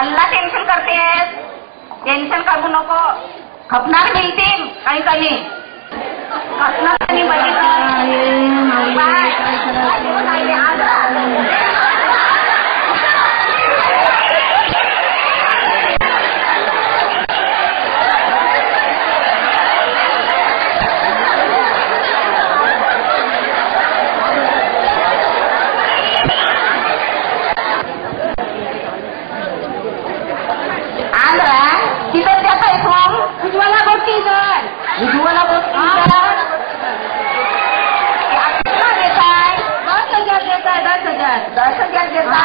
कल्ला tension करतेस? Tension करू नको, खपणार मिळतील काही काही. कसलं तरी उज्ज्वला बोलते 10,000 देता.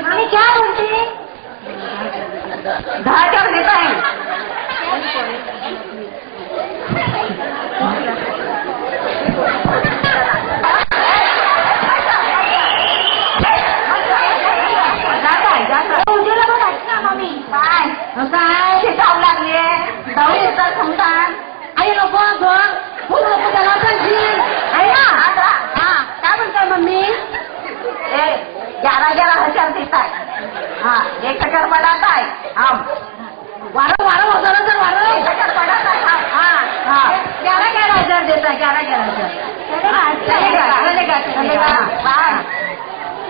तुम्ही क्या बोलते? 10,000 देता है. उज्ज्वला बोल अच्छा मम्मी काय काय शिकावं लागले जाऊ येतात समजान आई नको गं खूप नको त्याला पण आहे ना हा काय म्हणताय मम्मी 11,000 देताय. हा 1,000 पडात आहे. हा वारं होतं ना तर वारं 1,000 पडात आहे. हा हा 11,000 देताय 11,000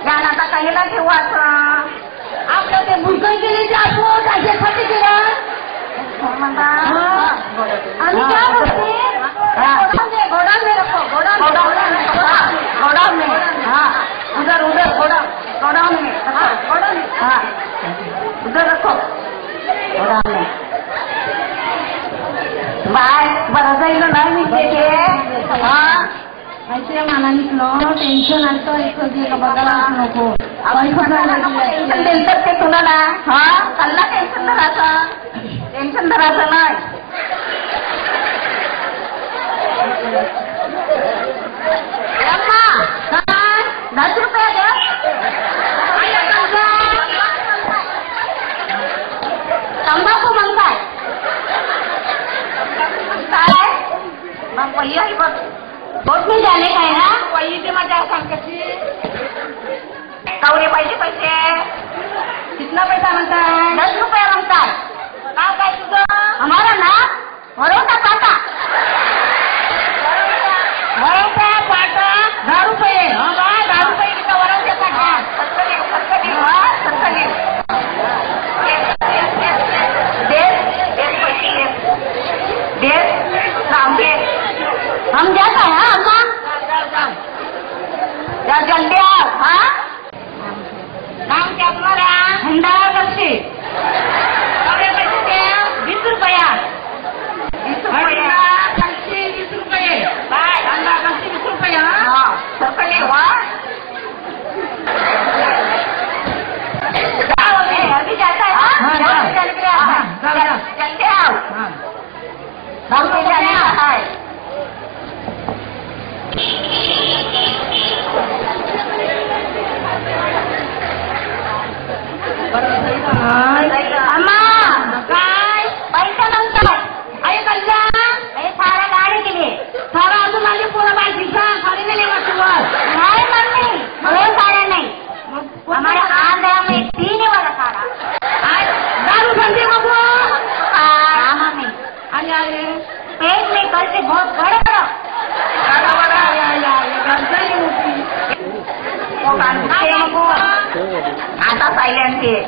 ज्ञानाचा काहीला ठेवायचं आपलं ते मुलगा केले ते आपण त्याच्यासाठी केलं म्हणता आम्ही काय बोलते गोडाऊन में रखो गोडाऊन में हाँ उधर गोडाऊन में हाँ उधर रखो गोडाऊन में बाय बरं जाईल नाही मी ते हाँ ऐसे मानानिकलो टेन्शन आलतो एक बघायला नको टेन्शन ते तुला ना हा कल्ला टेन्शन धरायचं नाही. अम्मा काय 10 रुपये द्या. तंबाखू म्हणताय काय मग पहिली बघ बहुत नाही झाले काय ना पहिली मजा सांग कशी कवरे पाहिजे पैसे कितना पैसा म्हणताय 10 रुपये म्हणताय. नाव काय तुझं? हमारा नाम वरोटा पाटा 10 रुपये. हा बा 10 रुपये का वरोटा पाटा हम जाता है अम्मा जल्दी आओ. हाँ नाम क्या तुम्हारा? भंडारा कलसी. 20 रुपया 20 रुपये बाय भंडारा कलसी 20 रुपये. हाँ सरकले हुआ अभी जाता है. जल्दी आओ हम पे जाने है. अम्मा काय पैसा नव्हता अरे कल्ला हे सारा गाडी केली सारा अजून माझी पूर्ण बाय दिशा साडी नाही वाटवर नाही मम्मी वो साड्या नहीं हमारे आंध्र में 3 वाला सारा दारू बंदी बाबू. हाँ मम्मी अरे पेट में कल से बहुत बड़ा आता साइलेंट है.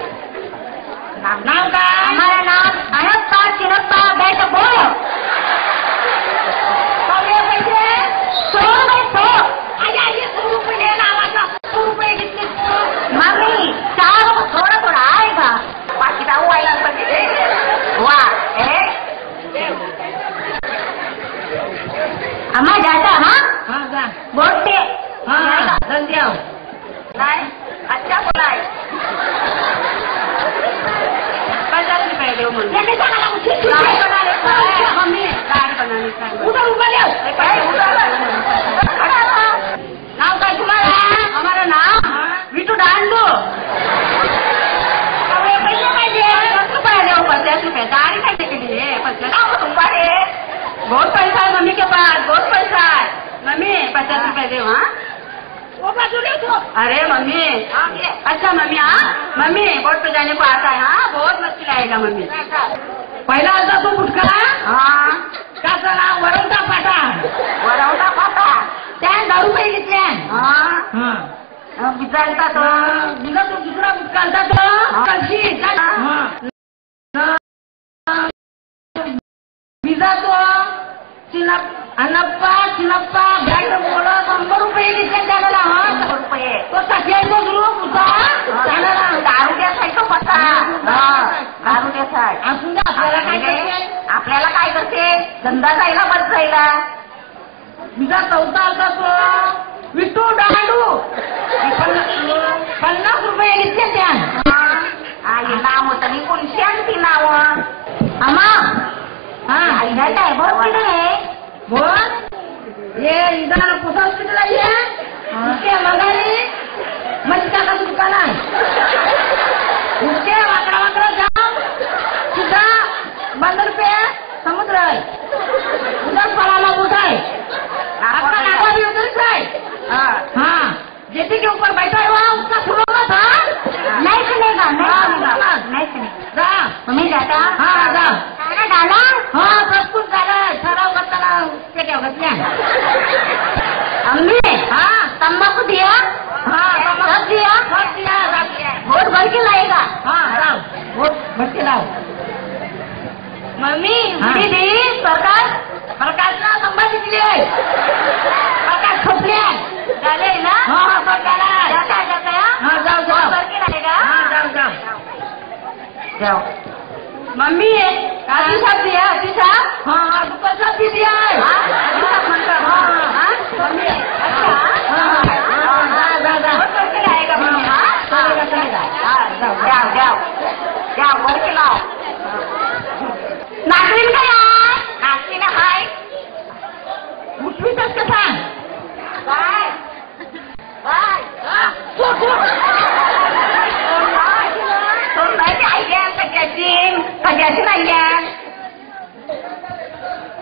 नाम का? हमारा नाम अनप्पा चिनप्पा बैठ बोल. पैसे 100 रुपये 100. आया ये 100 रुपये लेना आवाजा 100 रुपये कितने मम्मी 4 थोड़ा आएगा बाकी तो आएगा वाह अम्मा जाता. हाँ बोलते हाँ जल्दी आओ. नहीं अच्छा बोला है 50 रुपये दो मम्मी बनाने का उधर ऊपर ले नाम का तुम्हारा? हमारा नाम विटू डांडू. पैसे पाहिजे 10 रुपये दो 50 रुपये गाड़ी करने के लिए 50 तुम्हारे बहुत पैसा है मम्मी के पास बहुत पैसा है मम्मी 50 रुपये दे. हाँ अरे मम्मी अच्छा मम्मी मम्मी बोट पे जाने को आता है बहुत मुश्किल आएगा मम्मी पहिला होता तो गुटखा कसा ना वरवटा पाटा त्या 10 रुपये घेतल्या विचारता तो तुला तो दुसरा गुटखा आणता तो कशी पिझ्झा तो चिनप्पा बॅट बोला 100 रुपये घेतले त्याला 100 रुपये तो सगळ्यांचा ग्रुप होता त्याला दारू द्यायचा पत्ता दारू द्यायचा असून आपल्याला काय करते धंदा जायला बस जायला तुझा चौथा होता तो विठू डांडू 50 रुपये घेतले त्या नाव होतं मी कोणशी आणती नाव आम्हा काय बघ बोल ये इधर कुठं हॉस्पिटल आहे उसके मगाली मच्छा का दुकान आहे उसके वाकड़ा जाओ सीधा बंदर पे समुद्र है उधर पराला बोट है आपका नाका भी उधर से है हाँ जेटी के ऊपर बैठा है वहाँ उसका सुनोगा था नहीं सुनेगा जा मम्मी जाता हाँ जा सारा डाला हाँ सब कुछ डाला ठहराव करताना ते क्या घटल्या मम्मी हाँ तंबाकू दिया हाँ सब दिया वोट भर के लाएगा हाँ लाओ वोट भर के लाओ मम्मी हाँ. दीदी सरकार प्रकाशला संभाजी दिली आहे प्रकाश खोपले झाले ना हाँ सरकारला जाता हाँ जाओ वोट जाओ भर के लाएगा हाँ जाओ जाओ मम्मी काजी साहब दिया काजी साहब हाँ दुकान सब भी दिया है काजी साहब म्हणतात हाँ मम्मी अच्छा हाँ जा वोट भर के लाएगा मम्मी हाँ चलेगा जाओ भर के लाओ नागरिक काय नागरिक हाय उठवी तर कसा बाय बाय सोनबाईची आयडिया सगळ्याची आयडिया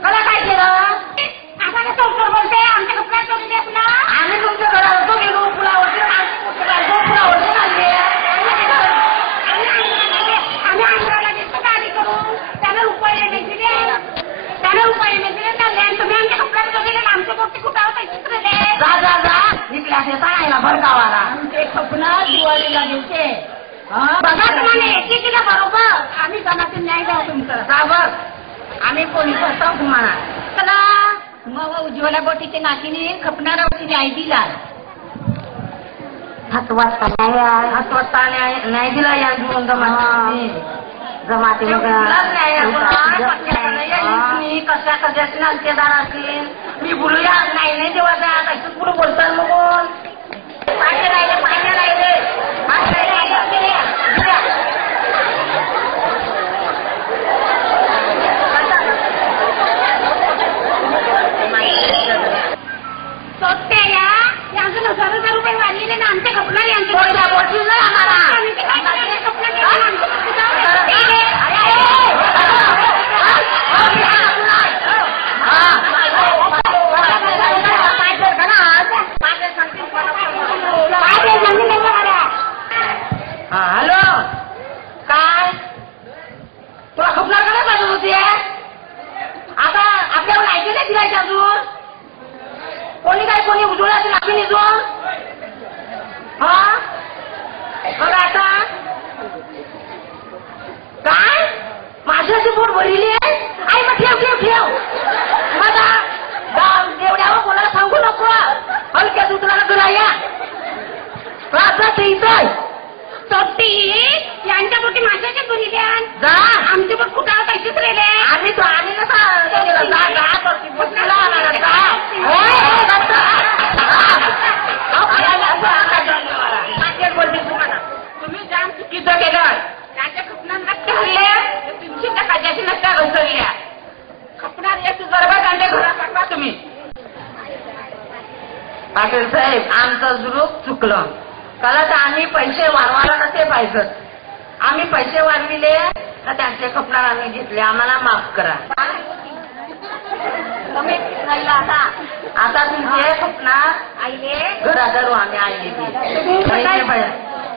मला काय केलं आम्हाला चौकर बोलते आमच्या कपड्यात करून देत ना आम्ही तुमच्या घरात होतो गेलो पुलावरती पुलावरती आणले आम्ही आंध्राला घेतो गाडी करून त्यानं रुपये दिले तुम्ही आमच्या कपड्यात गेले आमच्या गोष्टी कुठं जा इकडे असे सांगायला भरगावाला ते खपना दिवाळीला घेते बघा तुम्हाला एकी दिला बरोबर आम्ही जमातीत न्याय द्या तुमचं का बघ आम्ही पोलीस असतो तुम्हाला चला मग उज्ज्वला बोटीच्या नातीने खपणारा होती आई दिला हात वाजता नाही दिला या जुळून जमाती कशा कशाचे नातेदार असतील मी बोलूया नाही जेव्हा आता पुढे बोलतात मग पाहिजे राहिले अजून 1000 रुपये वाढलेले ना आमच्या कपडा हॅलो काय तुला खपणार का नाही पाहिजे होती आता आपल्याला ऐकलं नाही दिलायचं अजून कोणी उजवळाची नाकी निजून हा बघा आता काय माझ्याची पोट भरली आहे आई मग ठेव माझा देवड्यावर कोणाला सांगू नको हलक्या दुसऱ्याला तुला या इथं सोबती यांच्या पोटी माझ्याच्या पुरी द्या जा आमचे पण कुठं पैसेच राहिले आम्ही नसा तुम्ही जाम चुकीचं केलं त्याच्या खपणार नक्की हल्ले तुमची त्या काच्याची नसत्या घसरल्या खपणार एक गरबा कांदे घरात पाठवा तुम्ही पाटील साहेब आमचं ग्रुप चुकलं कला तर आम्ही पैसे वाढवायला नसे पाहिजे आम्ही पैसे वाढविले तर त्यांचे खपणार आम्ही घेतले आम्हाला माफ करा तुम्ही राहिला आता तुमचे स्वप्नात आईले घरात धरू आम्ही आईले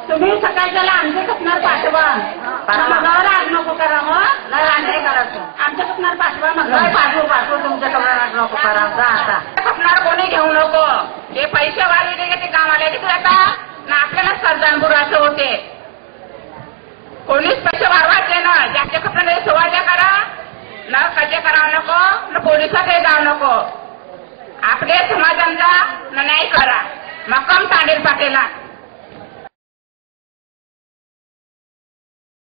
तुम्ही सकाळी त्याला आमच्या स्वप्नावर पाठवा मगावर आज नको करा मग नाही करायचं आमच्या स्वप्नावर पाठवा मग नाही पाठवू तुमच्या कमरात नको करायचं आता स्वप्नावर कोणी घेऊ नको हे पैसे वाढले ते कामाला तिथे आता ना आपल्याला सरदान बुडाचे होते कोणीच पैसे वाढवायचे ना ज्याच्या कपड्याने सुवाद्या करा न कसे करावं नको न पोलिसाकडे जाऊ नको आपले समाजांचा न्याय करा मक्कम तांडेल पाटेला